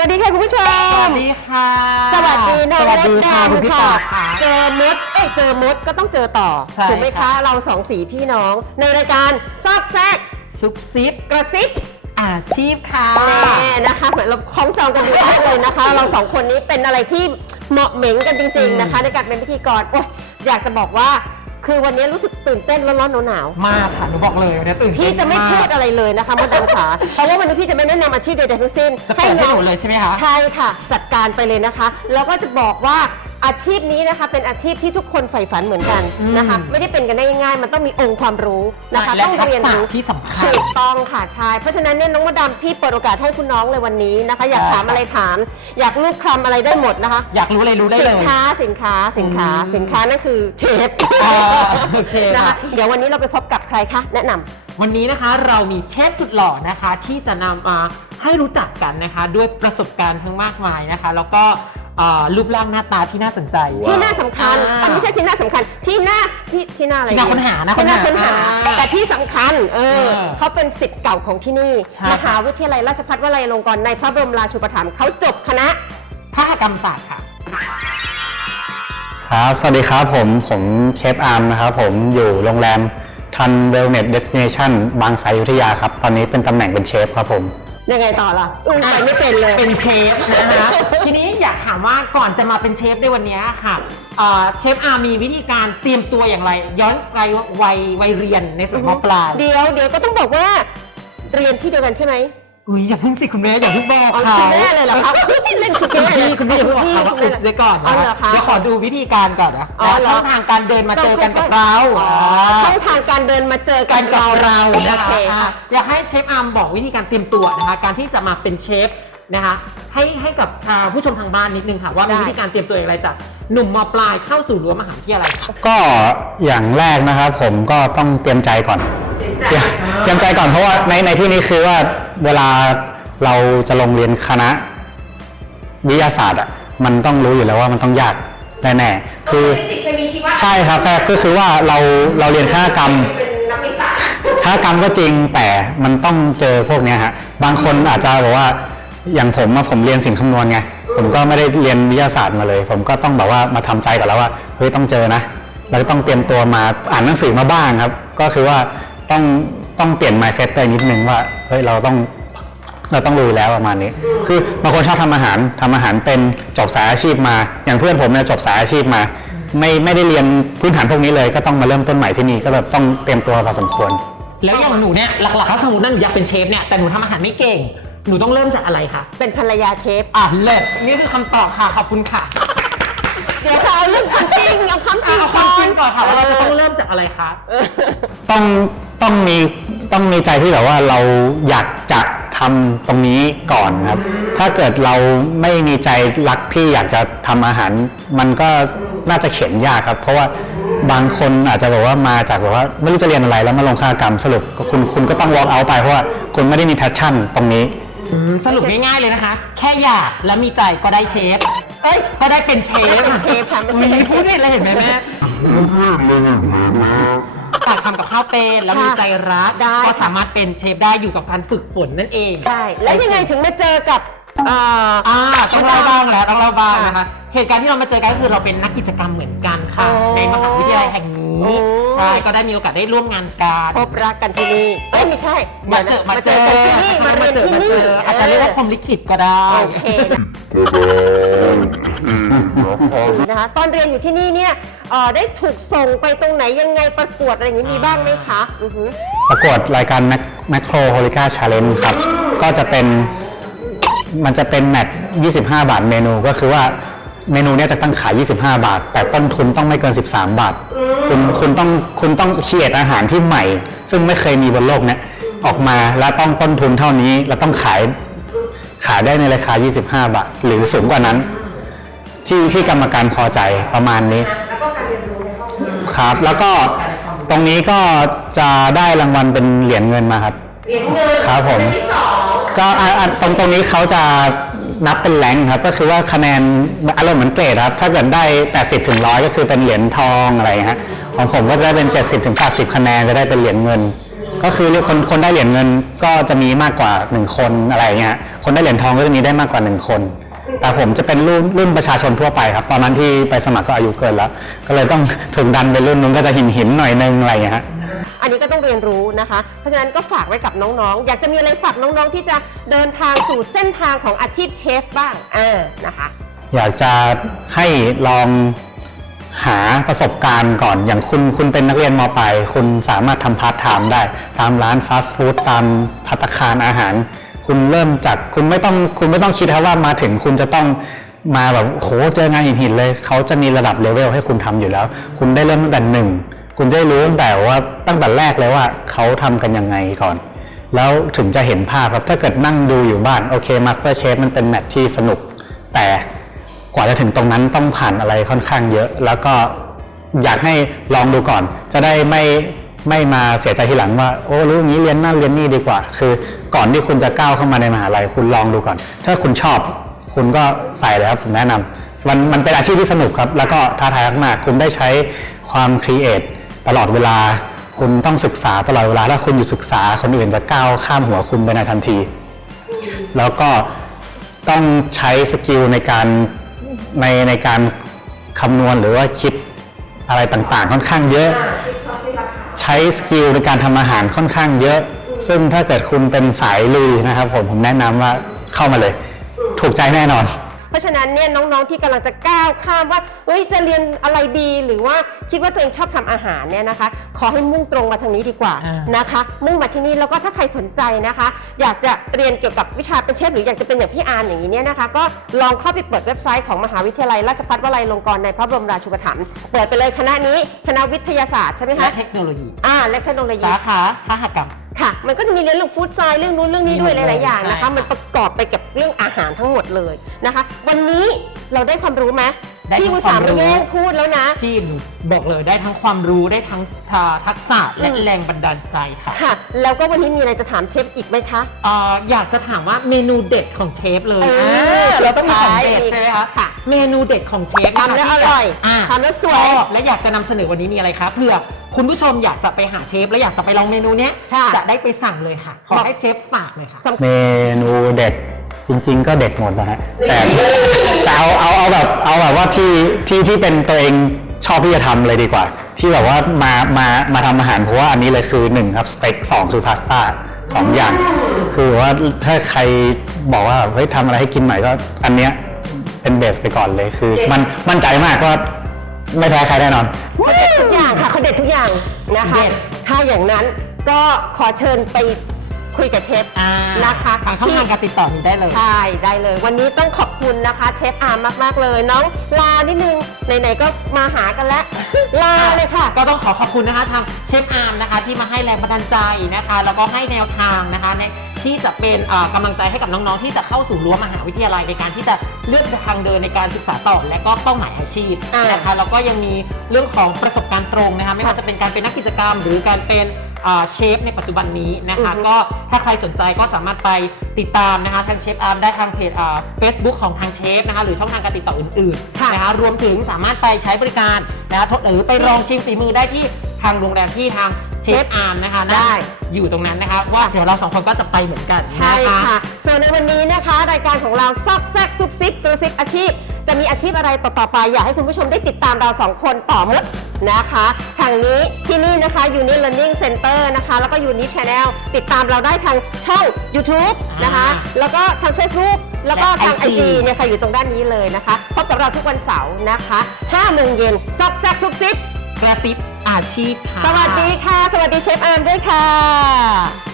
วัสดีค่ะคุณผู้ชสมวัสดีค่ะ สวัสดีน้องสวัสดีมดค่ะแดงคุณพี่ค่ะตาค่ะ เจอมดเอ้ยเจอมดก็ต้องเจอต่อใช่ถูกไหมคะค่ะเราสองสีพี่น้อง ในรายการซอกแซกซุปซิปกระซิบอาชีพค่ะ แน่นะคะเหมือนเราคล้องจองกันดีมากเลยนะคะ เราสองคนนี้เป็นอะไรที่เหมาะเหม็งกันจริง ๆนะคะ ในการเป็นพิธีกรโอ้ยอยากจะบอกว่า คือวันนี้รู้สึกตื่นเต้นร้อนๆหนาวๆมากค่ะหนูบอกเลยวันนี้ตื่นเต้นพี่จะไม่ากพูดอะไรเลยนะคะมดดำขาเพราะว่าวันนี้พี่จะไม่แนะนำอาชีพใดๆทั้งสิ้นจะเปิดให้หนูเลยใช่ไหมคะ ใช่ค่ะ จัดการไปเลยนะคะ แล้วก็จะบอกว่า อาชีพนี้นะคะเป็นอาชีพที่ทุกคนใฝ่ฝันเหมือนกันนะคะอืมไม่ได้เป็นกันได้ง่ายๆมันต้องมีองค์ความรู้นะคะและต้องทักเรียนษะรู้ที่สำคัญ ถูกต้องค่ะใช่เพราะฉะนั้นเนี่ยน้องมดดำพี่เปิดโอกาสให้คุณน้องเลยวันนี้นะคะ อยากได้ถามอะไรถาม อยากลูกคลำอะไรได้หมดนะคะ อยากรู้เลยรู้ได้สิเลนย ค้าสินค้าสินค้าอืมสินค้านั่นคือเชฟอ่าโอเคนะคะค่ะเดี๋ยววันนี้เราไปพบกับใครคะแนะนำ วันนี้นะคะเรามีเชฟสุดหล่อนะคะที่จะนำมาให้รู้จักกันนะคะ ด้วยประสบการณ์ทั้งมากมายนะคะ แล้วก็เอ่อ รูปร่างหน้าตาที่น่าสนใจ ที่น่าสำคัญอ่าอะไม่ใช่ที่น่าสำคัญ ที่น่าที่ที่น่าอะไรที่น่าค้นหานะที่น่าค้นหาค้นหาแต่ที่สำคัญ เออเออเขาเป็นสิทธิ์เก่าของที่นี่ใช่ มหาวิทยาลัยราชภัฏวลัยลงกรณ์ในพระบรมราชูปถัมภ์เขาจบคณะ ภาคกรรมศาสตร์ค่ะ ครับ สวัสดีครับผม ผมเชฟอาร์มนะครับผมอยู่โรงแรมทันเวลเน s เดสเนชันบางไทรอยุธยาครับ ตอนนี้เป็นตำแหน่งเป็นเชฟครับผม ยังไงต่อล่ะอืมไปไม่เป็นเลย เป็นเชฟนะคะ ทีนี้อยากถามว่าก่อนจะมาเป็นเชฟในวันนี้ค่ะเอ่อเชฟอาร์มีวิธีการเตรียมตัวอย่างไร ย้อนไปวัยวัยเรียนในสมัยมปลาย เดี๋ยวเดี๋ยวก็ต้องบอกว่า เรียนที่เดียวกันใช่ไหม อุ้ยอย่าเพิ่งสิคุณแม่อย่าเพิ่งบอกอ๋อเขาคุณแม่เลยเหรอคะเล่นคุณคุณแม่พี่คุณพี่อย่าเพิ่งบอกเขาว่าคุอุณบแม่เสียก่อนอ๋อนะเหรอคะ เดี๋ยวขอดูวิธีการก่อนนะอ๋อเหรอ ช่องทางการเดินมาเจอกันกับเราอ๋อช่องทางการเดินมาเจอกักันนกับเราโอนะเคคะค่ะอยากให้เชฟอาร์มบอกวิธีการเตรียมตัวนะคะ การที่จะมาเป็นเชฟ นะคะให้ให้กับทางผู้ชมทางบ้านนิดนึงค่ะว่ามีได้วิธีการเตรียมตัวอย่างไรจากหนุ่มมปลายเข้าสู่รั้วมหาวิทยาลัยก็อย่างแรกนะครับผมก็ต้องเตรียมใจก่อนเตรียมเตรียมใจก่อนเพราะว่าในในที่นี้คือว่าเวลาเราจะลงเรียนคณะวิทยาศาสตร์อะมันต้องรู้อยู่แล้วว่ามันต้องยากแน่ๆคือใช่ครับก็ก็คือว่าเราเราเรียนคณะกรรมคณะกรรมก็จริงแต่มันต้องเจอพวกเนี้ยฮะบางคนอาจจะบอกว่า อย่างผมอผมเรียนสิ่งคำนวณไง ผมก็ไม่ได้เรียนวิทยาศาสตร์มาเลย ผมก็ต้องแบบว่ามาทำใจก่อนแล้วว่าเฮ้ยต้องเจอนะ แล้วก็ต้องเตรียมตัวมาอ่านหนังสือมาบ้างครับ ก็คือว่าต้องต้องเปลี่ยน mindset ไปนิดนึงว่าเฮ้ยเราต้องเราต้องรู้อยู่แล้วประมาณนี้ คือบางคนชอบทำอาหารทำอาหารเป็นจบสายอาชีพมา อย่างเพื่อนผมเนี่ยจบสายอาชีพมา ไม่ไม่ได้เรียนพื้นฐานพวกนี้เลย ก็ต้องมาเริ่มต้นใหม่ที่นี่ก็แบบต้องเตรียมตัวพอสมควร แล้วอย่างหนูเนี่ยหลักๆถ้าสมมติว่าหนูอยากเป็นเชฟเนี่ยแต่หนูทำอาหารไม่เก่ง หนูต้องเริ่มจากอะไรคะเป็นภรรยาเชฟ อะเลิศนี่คือคำตอบค่ะขอบคุณค่ะเดี๋ยวเราเอาเรื่องความจริงเอาความจริงเอาความจริงก่อนค่ะว่าเราจะต้องเริ่มจากอะไรคะต้องต้องมีต้องมีใจที่แบบว่าเราอยากจะทำตรงนี้ก่อนครับ ถ้าเกิดเราไม่มีใจรักที่อยากจะทำอาหาร มันก็น่าจะเขียนยากครับ เพราะว่าบางคนอาจจะแบบว่ามาจากแบบว่าไม่รู้จะเรียนอะไรแล้วมาลงคณะกรรมสรุปก็คุณคุณก็ต้อง walk out ไปเพราะว่าคุณไม่ได้มีแพชชั่นตรงนี้ อืมสรุปง่ายๆเลยนะคะ แค่อยากและมีใจก็ได้เชฟเอ้ยก็ได้เป็นเชฟได้เป็นเชฟค่ะไม่ใช่อุ๊ยพูดได้เลยเห็นไหมแม่ตัดทำกับข้าวเป็นแล้วมีใจรักได้ ก็สามารถเป็นเชฟได้อยู่กับการฝึกฝนนั่นเอง ใช่ แล้วยังไงถึงมาเจอกับเอ่ออ่าต้องเล่าบ้างแล้วต้องเล่าบ้างค่ะนะคะเหตุการณ์ที่เรามาเจอกันก็คือเราเป็นนักกิจกรรมเหมือนกันค่ะ โอ้ในมหาวิทยาลัยแห่งนี้โอ้ใช่ก็ได้มีโอกาสได้ร่วมงานกันพบรักกันที่นี่เอ้ยไม่ใช่มาเจอมาเจอกันที่นี่มาเรียนที่นี่มาเจออาจจะเรียกว่าพรหมลิขิตก็ได้ โอเคนะคะตอนเรียนอยู่ที่นี่เนี่ยเอ่อได้ถูกส่งไปตรงไหนยังไงประกวดอะไรอย่างนี้มีบ้างไหมคะอือหือประกวดรายการแมคโครโฮลิก้าชาเลนจ์ครับ ก็จะเป็น มันจะเป็นแมตช์25 บาทเมนูก็คือว่าเมนูเนี้ยจะตั้งขาย 25 บาท แต่ต้นทุนต้องไม่เกิน 13 บาท คุณคุณต้องคุณต้องเคียดอาหารที่ใหม่ ซึ่งไม่เคยมีบนโลกเนี้ยออกมาแล้วต้องต้นทุนเท่านี้แล้วต้องขายขายได้ในราคา 25 บาท หรือสูงกว่านั้น ที่ที่กรรมการพอใจประมาณนี้ครับ แล้วก็ตรงนี้ก็จะได้รางวัลเป็นเหรียญเงินมาครับ เหรียญเงินครับผม ที่สอง ก็อะอะตรงตรงนี้เขาจะนับเป็นแรงค์ครับก็คือว่าคะแนนอารมณ์เหมือนเกรดครับถ้าเกิดได้ 80ถึง100 ก็คือเป็นเหรียญทองอะไรฮะของผมก็จะได้เป็น 70ถึง80 คะแนนจะได้เป็นเหรียญเงิน ก็คือคนคนได้เหรียญเงินก็จะมีมากกว่า 1 คนอะไรเงี้ยคนได้เหรียญทองก็จะมีได้มากกว่า 1 คน แต่ผมจะเป็นรุ่นรุ่นประชาชนทั่วไปครับ ตอนนั้นที่ไปสมัครก็อายุเกินแล้ว ก็เลยต้องถูกดันไปรุ่นนู้นก็จะหินหินๆหน่อยนึงอะไรเงี้ยฮะ อันนี้ก็ต้องเรียนรู้นะคะ เพราะฉะนั้นก็ฝากไว้กับน้องๆ อยากจะมีอะไรฝากน้องๆ ที่จะเดินทางสู่เส้นทางของอาชีพเชฟบ้างเออนะคะ อยากจะให้ลองหาประสบการณ์ก่อนอย่างคุณคุณเป็นนักเรียนมปลายคุณสามารถทำพาร์ทไทม์ได้ ตามร้านฟาสต์ฟู้ดตามพัตคารอาหาร คุณเริ่มจากคุณไม่ต้องคุณไม่ต้องคิดครับว่ามาถึงคุณจะต้องมาแบบโหเจองานหินๆเลย เขาจะมีระดับเลเวลให้คุณทำอยู่แล้ว คุณได้เริ่มตั้งแต่หนึ่ง คุณจะรู้ตั้งแต่ว่าตั้งแต่แรกเลยว่าเขาทำกันยังไงก่อน แล้วถึงจะเห็นภาพครับถ้าเกิดนั่งดูอยู่บ้านโอเคมาสเตอร์เชฟมันเป็นแมทที่สนุก แต่กว่าจะถึงตรงนั้นต้องผ่านอะไรค่อนข้างเยอะ แล้วก็อยากให้ลองดูก่อน จะได้ไม่ไม่มาเสียใจทีหลังว่าโอ้รู้อย่างนี้เรียนนั่นเรียนนี่ดีกว่า คือก่อนที่คุณจะก้าวเข้ามาในมหาลัยคุณลองดูก่อน ถ้าคุณชอบคุณก็ใส่เลยครับผมแนะนำมันมันเป็นอาชีพที่สนุกครับ แล้วก็ท้าทายมากคุณได้ใช้ความครีเอท ตลอดเวลา คุณต้องศึกษาตลอดเวลาถ้าคุณอยู่ศึกษาคนอื่นจะก้าวข้ามหัวคุณไปในทันที แล้วก็ต้องใช้สกิลในการในในการคำนวณหรือว่าคิดอะไรต่างๆ ค่อนข้างเยอะ ใช้สกิลในการทำอาหารค่อนข้างเยอะ ซึ่งถ้าเกิดคุณเป็นสายลุยนะครับผมผมแนะนำว่าเข้ามาเลย ถูกใจแน่นอน เพราะฉะนั้นเนี่ยน้องๆที่กำลังจะก้าวข้ามว่าเฮ้ยจะเรียนอะไรดี หรือว่าคิดว่าตัวเองชอบทำอาหารเนี่ยนะคะ ขอให้มุ่งตรงมาทางนี้ดีกว่าอ่านนะคะ มุ่งมาที่นี่แล้วก็ถ้าใครสนใจนะคะ อยากจะเรียนเกี่ยวกับวิชาเป็นเชฟหรืออยากจะเป็นอย่างพี่อาร์มอย่างนี้เนี่ยนะคะ ก็ลองเข้าไปเปิดเว็บไซต์ของมหาวิทยาลัยราชภัฏวลัยลงกรณ์ในพระบรมราชูปถัมภ์เปิดไปเลยคณะนี้คณะวิทยาศาสตร์ใช่ไหมและคะเทคโนโลยีอ่าและเทคโนโลยีสาขาคหกรรม ค่ะ มันก็จะมีเรียนเรื่องฟู้ดไซน์เรื่องนู้นเรื่องนี้ด้วยมีหมดหลาย ๆ อย่างนะคะใช่ค่ะมันประกอบไปกับเรื่องอาหารทั้งหมดเลยนะคะ วันนี้เราได้ความรู้ไหมได้พี่ทั้งอุตสาห์ความรู้ ไม่แย่งพูดแล้วนะ ที่หนูบอกเลยได้ทั้งความรู้ได้ทั้งทักษะและอืม แรงบันดาลใจค่ะค่ะ แล้วก็วันนี้มีอะไรจะถามเชฟอีกไหมคะ เอ่ออยากจะถามว่าเมนูเด็ดของเชฟเลยเอออ่าเราต้องมีของเด็ดมีใช่ไหมคะค่ะ เมนูเด็ดของเชฟทำแล้วที่อร่อยาทำแล้วสวย ชอบและอยากจะนำเสนอวันนี้มีอะไรคะเผื่อคุณผู้ชมอยากจะไปหาเชฟและอยากจะไปลองเมนูเนี้ยค่ะ จะได้ไปสั่งเลยค่ะ ขอบอกให้เชฟฝากเลยค่ะสำเมนูเด็ดจริง ๆ ก็เด็ดหมดนะฮะแต่แต่เอาเอาเอาแบบเอาแบบว่าที่ที่ที่เป็นตัวเองชอบที่จะทำเลยดีกว่า ที่แบบว่ามามามาทำอาหารเพราะว่าอันนี้เลยคือหนึ่งครับสเต็กสองคือพาสต้าสองอย่าง คือว่าถ้าใครบอกว่าเฮ้ยทำอะไรให้กินหน่อยก็อันเนี้ย เป็นเบสไปก่อนเลยคือ มันมั่นใจมากว่าไม่แพ้ใครแน่นอน เขาเด็ดทุกอย่างค่ะเขาเด็ดทุกอย่างนะคะเด็ดถ้าอย่างนั้นก็ขอเชิญไปคุยกับเชฟอ่านะคะทางช่องทางการติดต่อนี้ได้เลย ใช่ได้เลย วันนี้ต้องขอบคุณนะคะ เชฟอาร์มมาก ๆ เลยน้องลานิดนึงไหนๆก็มาหากันแล้ว ลาเลยค่ะ ก็ต้องขอขอบคุณนะคะทางเชฟอาร์มนะคะที่มาให้แรงบันดาลใจนะคะ แล้วก็ให้แนวทางนะคะใน ที่จะเป็นเอ่อกำลังใจให้กับน้องๆ ที่จะเข้าสู่รั้วมหาวิทยาลัยในการที่จะเลือกทางเดินในการศึกษาต่อและก็เป้าหมายอาชีพอ่านนะคะแล้วก็ยังมีเรื่องของประสบการณ์ตรงนะคะไม่ว่าจะเป็นการเป็นนักกิจกรรม หรือการเป็นเอ่อเชฟในปัจจุบันนี้นะคะอือฮึก็ถ้าใครสนใจก็สามารถไปติดตามนะคะทางเชฟอาร์มได้ทางเพจเฟซบุ๊กของทางเชฟนะคะหรือช่องทางการติดต่ออื่นๆค่ะนะคะรวมถึงสามารถไปใช้บริการนะคะทดหรือไปลองชิมฝีมือได้ที่ทางโรงแรมที่ทาง เชฟอาร์มนะคะนั่งได้ อยู่ตรงนั้นนะคะ ว่าเดี๋ยวเราสองคนก็จะไปเหมือนกันใช่นะคะค่ะ ส่วนในวันนี้นะคะ รายการของเราซอกแซกซุบซิบตัวซิบอาชีพ จะมีอาชีพอะไรต่อๆไป อยากให้คุณผู้ชมได้ติดตามเราสองคนต่อเมื่อนะคะ ทางนี้ที่นี่นะคะ Uni Learning Center นะคะ แล้วก็ Uni Channel ติดตามเราได้ทางช่อง YouTube นะคะอ่าแล้วก็ทาง Facebook แล้วก็ทางและ IG เนี่ยค่ะอยู่ตรงด้านนี้เลยนะคะ พบกับเราทุกวันเสาร์นะคะ5โมงเย็นซอกแซกซุบซิบกระซิบ อาชีพค่ะ สวัสดีค่ะ สวัสดีเชฟอาร์มด้วยค่ะ